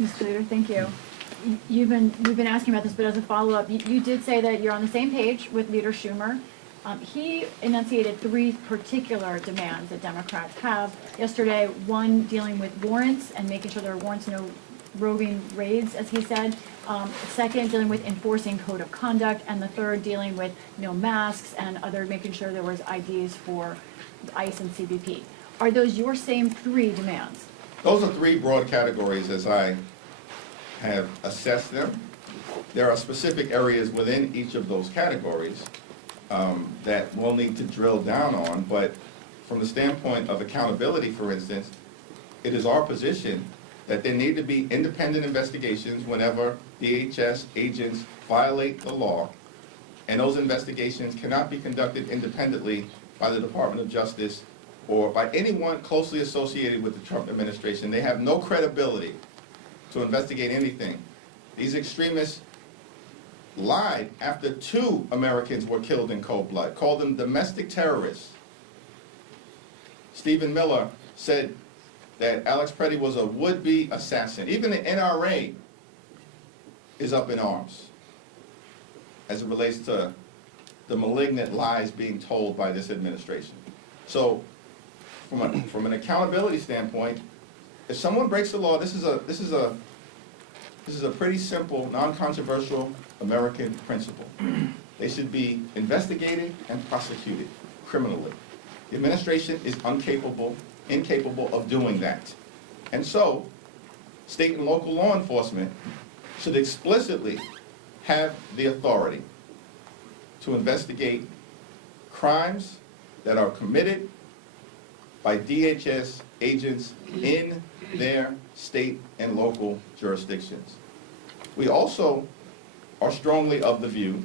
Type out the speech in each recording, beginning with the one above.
Mr. Leader, thank you. We've been asking about this, but as a follow-up, you did say that you're on the same page with Leader Schumer. He enunciated 3 particular demands that Democrats have. Yesterday, one dealing with warrants and making sure there are warrants, no roving raids, as he said. Second, dealing with enforcing code of conduct, and the third, dealing with no masks and other, making sure there was IDs for ICE and CBP. Are those your same 3 demands? Those are 3 broad categories as I have assessed them. There are specific areas within each of those categories that we'll need to drill down on, but from the standpoint of accountability, for instance, it is our position that there need to be independent investigations whenever DHS agents violate the law, and those investigations cannot be conducted independently by the Department of Justice or by anyone closely associated with the Trump administration. They have no credibility to investigate anything. These extremists lied after 2 Americans were killed in cold blood, called them domestic terrorists. Stephen Miller said that Alex Pretti was a would-be assassin. Even the NRA is up in arms as it relates to the malignant lies being told by this administration. So from an accountability standpoint, if someone breaks the law, this is a pretty simple, non-controversial American principle. They should be investigated and prosecuted criminally. The administration is incapable of doing that. And so, state and local law enforcement should explicitly have the authority to investigate crimes that are committed by DHS agents in their state and local jurisdictions. We also are strongly of the view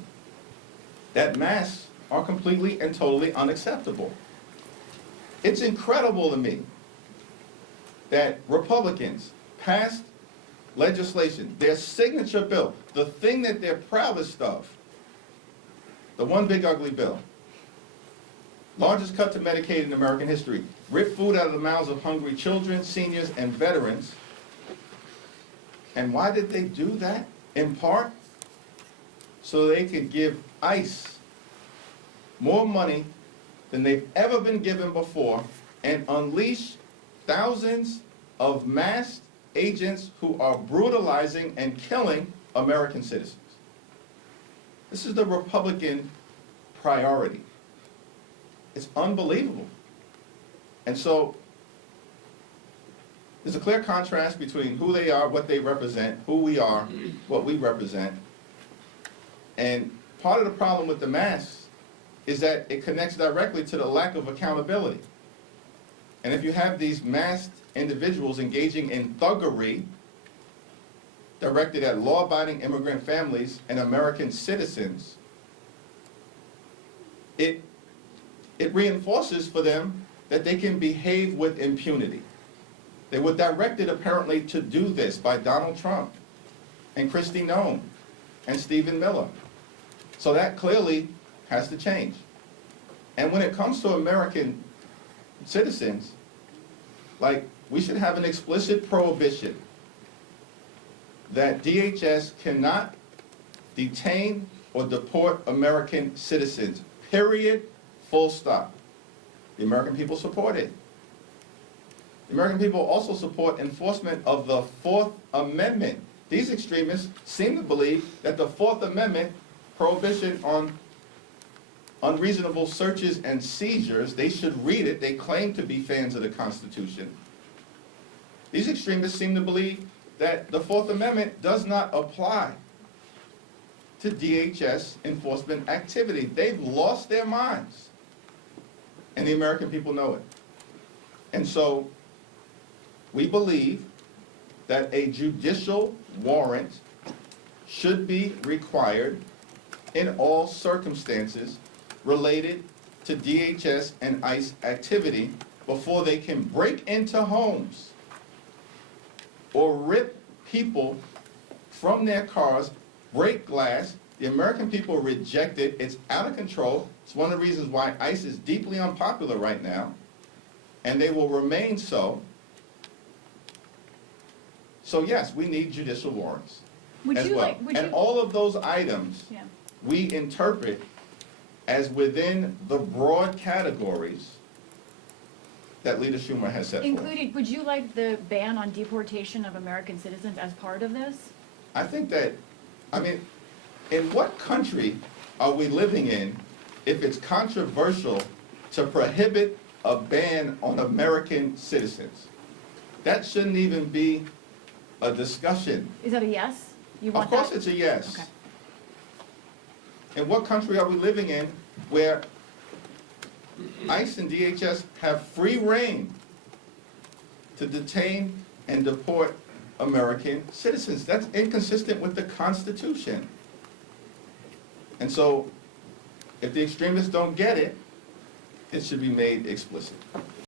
that masks are completely and totally unacceptable. It's incredible to me that Republicans passed legislation, their signature bill, the thing that they're proudest of, the one big ugly bill, largest cut to Medicaid in American history, ripped food out of the mouths of hungry children, seniors, and veterans. And why did they do that? In part, so they could give ICE more money than they've ever been given before and unleash thousands of masked agents who are brutalizing and killing American citizens. This is the Republican priority. It's unbelievable. And so there's a clear contrast between who they are, what they represent, who we are, what we represent. And part of the problem with the masks is that it connects directly to the lack of accountability. And if you have these masked individuals engaging in thuggery directed at law-abiding immigrant families and American citizens, it reinforces for them that they can behave with impunity. They were directed apparently to do this by Donald Trump and Kristi Noem and Stephen Miller. So that clearly has to change. And when it comes to American citizens, like, we should have an explicit prohibition that DHS cannot detain or deport American citizens, period, full stop. The American people support it. The American people also support enforcement of the 4th Amendment. These extremists seem to believe that the 4th Amendment prohibition on unreasonable searches and seizures, they should read it. They claim to be fans of the Constitution. These extremists seem to believe that the 4th Amendment does not apply to DHS enforcement activity. They've lost their minds. And the American people know it. And so we believe that a judicial warrant should be required in all circumstances related to DHS and ICE activity before they can break into homes or rip people from their cars, break glass. The American people reject it. It's out of control. It's one of the reasons why ICE is deeply unpopular right now, and they will remain so. So yes, we need judicial warrants Would as you well. like, would And you, all of those items, yeah, we interpret as within the broad categories that Leader Schumer has set forth. including, would you like the ban on deportation of American citizens as part of this? I think that, I mean, in what country are we living in if it's controversial to prohibit a ban on American citizens? That shouldn't even be a discussion. Is that a yes? You Of want course that? it's a yes. Okay. In what country are we living in where ICE and DHS have free rein to detain and deport American citizens? That's inconsistent with the Constitution. And so, if the extremists don't get it, it should be made explicit.